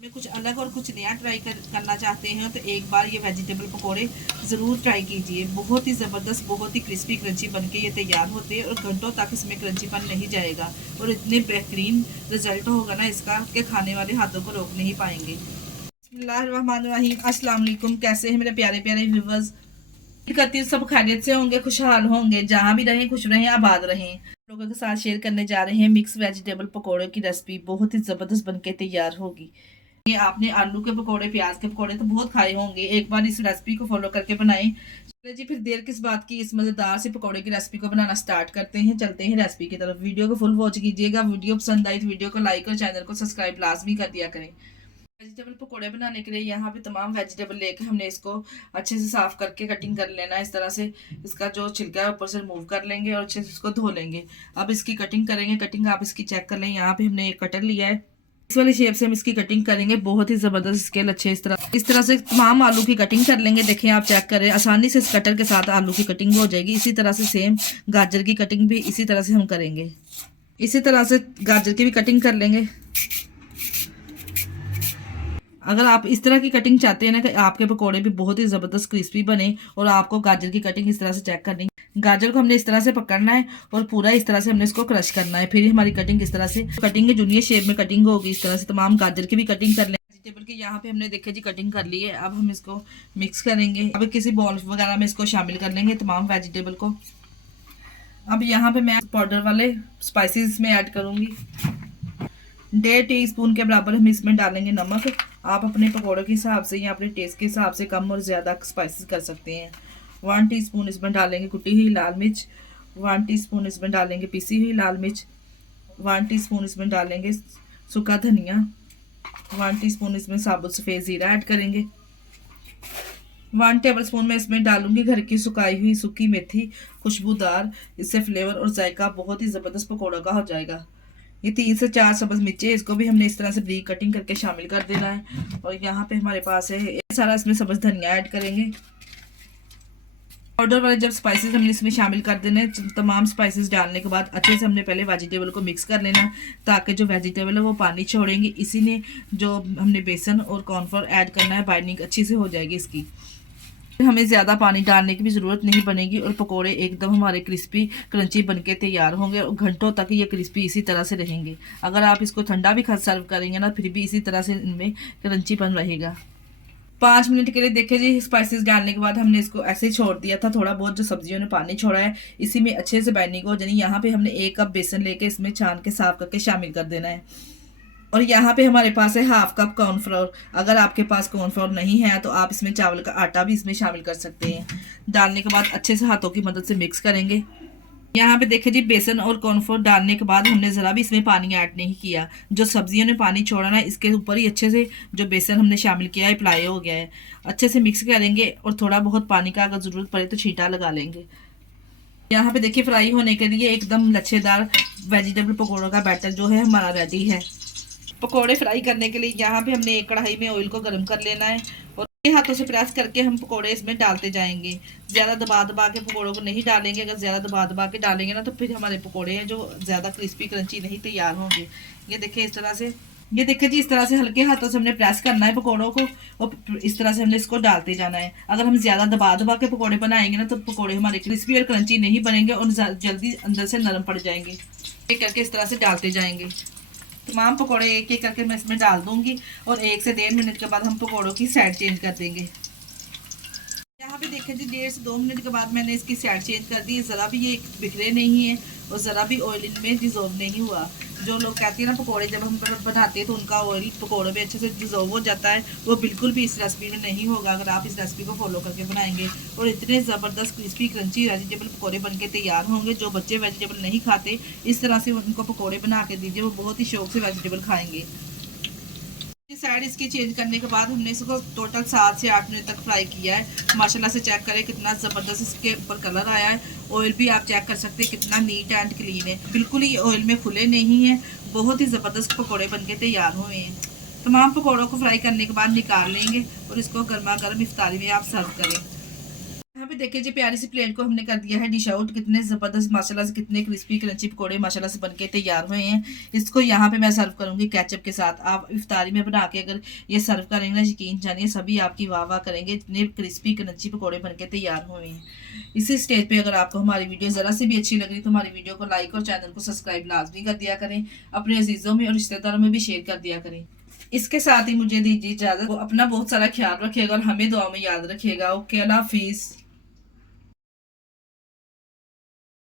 में कुछ अलग और कुछ नया ट्राई करना चाहते हैं तो एक बार ये वेजिटेबल पकोड़े ज़रूर ट्राई कीजिए। बहुत ही ज़बरदस्त, बहुत ही क्रिस्पी क्रंची बनके ये तैयार होते हैं और घंटों तक इसमें क्रंचीपन नहीं जाएगा और इतने बेहतरीन रिजल्ट होगा ना इसका कि खाने वाले हाथों को रोक नहीं पाएंगे। बिस्मिल्लाहिर्रहमानिर्रहीम, अस्सलाम वालेकुम। कैसे हैं मेरे प्यारे प्यारे व्यूवर्स? करती हूँ सब खैरियत से होंगे, खुशहाल होंगे, जहाँ भी रहें खुश रहें, आबाद रहें। लोगों के साथ शेयर करने जा रहे हैं मिक्स वेजिटेबल पकोड़े की रेसिपी। बहुत ही ज़बरदस्त बनके तैयार होगी। ये आपने आलू के पकोड़े, प्याज के पकोड़े तो बहुत खाए होंगे, एक बार इस रेसिपी को फॉलो करके बनाएं। चलिए जी, फिर देर किस बात की, इस मज़ेदार से पकोड़े की रेसिपी को बनाना स्टार्ट करते हैं। चलते हैं रेसिपी की तरफ। वीडियो को फुल वॉच कीजिएगा। वीडियो पसंद आई तो वीडियो को लाइक और चैनल को सब्सक्राइब लाजमी कर दिया करें। वेजिटेबल पकोड़े बनाने के लिए यहाँ पे तमाम वेजिटेबल लेकर हमने इसको अच्छे से साफ करके कटिंग कर लेना है। इस तरह से इसका जो छिलका है ऊपर से रिमूव कर लेंगे और अच्छे से इसको धो लेंगे। अब इसकी कटिंग करेंगे। कटिंग आप इसकी चेक कर लें। यहाँ पे हमने एक कटर लिया है, इस वाली शेप से हम इसकी कटिंग करेंगे। बहुत ही ज़बरदस्त स्केल अच्छे इस तरह से तमाम आलू की कटिंग कर लेंगे। देखें, आप चेक करें, आसानी से इस कटर के साथ आलू की कटिंग हो जाएगी। इसी तरह से सेम गाजर की कटिंग भी इसी तरह से हम करेंगे। इसी तरह से गाजर की भी कटिंग कर लेंगे। अगर आप इस तरह की कटिंग चाहते हैं ना कि आपके पकोड़े भी बहुत ही ज़बरदस्त क्रिस्पी बने, और आपको गाजर की कटिंग इस तरह से चेक करनी है। गाजर को हमने इस तरह से पकड़ना है और पूरा इस तरह से हमने इसको क्रश करना है। फिर ही हमारी कटिंग इस तरह से कटिंग जूनियर शेप में कटिंग होगी। इस तरह से तमाम गाजर की भी कटिंग कर लें। वेजिटेबल की यहाँ पे हमने देखे जी कटिंग कर ली है। अब हम इसको मिक्स करेंगे। अब किसी बॉल वगैरह में इसको शामिल कर लेंगे तमाम वेजिटेबल को। अब यहाँ पे मैं पाउडर वाले स्पाइसेस में ऐड करूँगी। 1.5 टीस्पून के बराबर हम इसमें डालेंगे नमक। आप अपने पकौड़ों के हिसाब से या अपने टेस्ट के हिसाब से कम और ज़्यादा स्पाइसेस कर सकते हैं। 1 टीस्पून इसमें डालेंगे कुटी हुई लाल मिर्च। 1 टीस्पून इसमें डालेंगे पिसी हुई लाल मिर्च। 1 टीस्पून इसमें डालेंगे सूखा धनिया। 1 टीस्पून इसमें साबुत सफ़ेद ज़ीरा ऐड करेंगे। 1 टेबलस्पून मैं इसमें डालूंगी घर की सुखाई हुई सूखी मेथी, खुशबूदार। इससे फ्लेवर और जायका बहुत ही ज़बरदस्त पकौड़ा का हो जाएगा। ये 3 से 4 सब्ज़ मिर्चें, इसको भी हमने इस तरह से ब्रीक कटिंग करके शामिल कर देना है। और यहाँ पे हमारे पास है ये सारा, इसमें सब्ज़ धनिया ऐड करेंगे। पाउडर वाले जब स्पाइसेस हमने इसमें शामिल कर देने हैं, तमाम स्पाइसेस डालने के बाद अच्छे से हमने पहले वेजिटेबल को मिक्स कर लेना है, ताकि जो वेजिटेबल है वो पानी छोड़ेंगे। इसी ने जो हमने बेसन और कॉर्नफ्लोर ऐड करना है, बाइंडिंग अच्छी से हो जाएगी इसकी। हमें ज़्यादा पानी डालने की भी ज़रूरत नहीं बनेगी और पकोड़े एकदम हमारे क्रिस्पी क्रंची बनके तैयार होंगे और घंटों तक ये क्रिस्पी इसी तरह से रहेंगे। अगर आप इसको ठंडा भी खा सर्व करेंगे ना, फिर भी इसी तरह से इनमें क्रंचीपन रहेगा। 5 मिनट के लिए देखे जी, स्पाइसेस डालने के बाद हमने इसको ऐसे ही छोड़ दिया था। थोड़ा बहुत जो सब्जियों ने पानी छोड़ा है, इसी में अच्छे से बाइंडिंग हो जानी। यहाँ पे हमने 1 कप बेसन लेके इसमें छान के साफ करके शामिल कर देना है। और यहाँ पे हमारे पास है 1/2 कप कॉर्नफ्लोर। अगर आपके पास कॉर्नफ्लोर नहीं है तो आप इसमें चावल का आटा भी इसमें शामिल कर सकते हैं। डालने के बाद अच्छे से हाथों की मदद से मिक्स करेंगे। यहाँ पे देखिए जी, बेसन और कॉर्नफ्लोर डालने के बाद हमने ज़रा भी इसमें पानी ऐड नहीं किया। जो सब्जियों ने पानी छोड़ा ना, इसके ऊपर ही अच्छे से जो बेसन हमने शामिल किया है अप्लाई हो गया है। अच्छे से मिक्स करेंगे और थोड़ा बहुत पानी का अगर ज़रूरत पड़े तो छींटा लगा लेंगे। यहाँ पे देखिए, फ्राई होने के लिए एकदम लच्छेदार वेजिटेबल पकौड़ों का बैटर जो है हमारा रेडी है। पकोड़े फ्राई करने के लिए यहाँ पे हमने एक कढ़ाई में ऑयल को गर्म कर लेना है और हाथों से प्रेस करके हम पकोड़े इसमें डालते जाएंगे। ज़्यादा दबा दबा के पकोड़ों को नहीं डालेंगे। अगर ज़्यादा दबा दबा के डालेंगे ना, तो फिर हमारे पकोड़े हैं जो ज़्यादा क्रिस्पी क्रंची नहीं तैयार होंगे। ये देखिए इस तरह से, ये देखिए जी, इस तरह से हल्के हाथों से हमने प्रेस करना है पकोड़ों को और इस तरह से हमने इसको डालते जाना है। अगर हम ज़्यादा दबा दबा के पकोड़े बनाएंगे ना, तो पकोड़े हमारे क्रिस्पी और क्रंची नहीं बनेंगे और जल्दी अंदर से नरम पड़ जाएंगे। एक करके इस तरह से डालते जाएंगे। तमाम पकोड़े एक एक करके मैं इसमें डाल दूंगी और 1 से 1.5 मिनट के बाद हम पकोड़ों की साइड चेंज कर देंगे। यहाँ पे देखें जी, 1.5 से 2 मिनट के बाद मैंने इसकी साइड चेंज कर दी। ज़रा भी ये बिखरे नहीं है और ज़रा भी ऑयल इनमें डिजोल्व नहीं हुआ। जो लोग कहते हैं ना पकोड़े जब हम बनाते हैं तो उनका ऑयल पकोड़े में अच्छे से डिजोल्व हो जाता है, वो बिल्कुल भी इस रेसिपी में नहीं होगा अगर आप इस रेसिपी को फॉलो करके बनाएंगे। और इतने ज़बरदस्त क्रिस्पी क्रंची वेजिटेबल पकोड़े बनके तैयार होंगे। जो बच्चे वेजिटेबल नहीं खाते, इस तरह से उनको पकोड़े बना के दीजिए, वो बहुत ही शौक से वेजिटेबल खाएंगे। साइड इसकी चेंज करने के बाद हमने इसको टोटल 7 से 8 मिनट तक फ्राई किया है। माशाल्लाह से चेक करें कितना ज़बरदस्त इसके ऊपर कलर आया है। ऑयल भी आप चेक कर सकते हैं कितना नीट एंड क्लीन है, बिल्कुल ही ऑयल में खुले नहीं है। बहुत ही ज़बरदस्त पकौड़े बनके तैयार हुए हैं। तमाम पकौड़ों को फ्राई करने के बाद निकाल लेंगे और इसको गर्मा गर्म इफ्तारी में आप सर्व करें। यहाँ पे देखिए जी प्यारी सी प्लेट को हमने कर दिया है डिश आउट। कितने ज़बरदस्त माशाल्लाह से, कितने क्रिस्पी क्रंची पकोड़े माशाल्लाह से बनके तैयार हुए हैं। इसको यहाँ पे मैं सर्व करूँगी केचप के साथ। आप इफ्तारी में बना के अगर ये सर्व करेंगे ना, यकीन जानिए सभी आपकी वाह वाह करेंगे, इतने क्रिस्पी क्रंची पकोड़े बनके तैयार हुए हैं। इसी स्टेज पर अगर आपको हमारी वीडियो ज़रा से भी अच्छी लग रही तो हमारी वीडियो को लाइक और चैनल को सब्सक्राइब लाजमी कर दिया करें। अपने अजीज़ों में और रिश्तेदारों में भी शेयर कर दिया करें। इसके साथ ही मुझे दीजिए इजाज़त। अपना बहुत सारा ख्याल रखिएगा और हमें दुआ में याद रखिएगा। ओके, अल्लाह हाफिज़।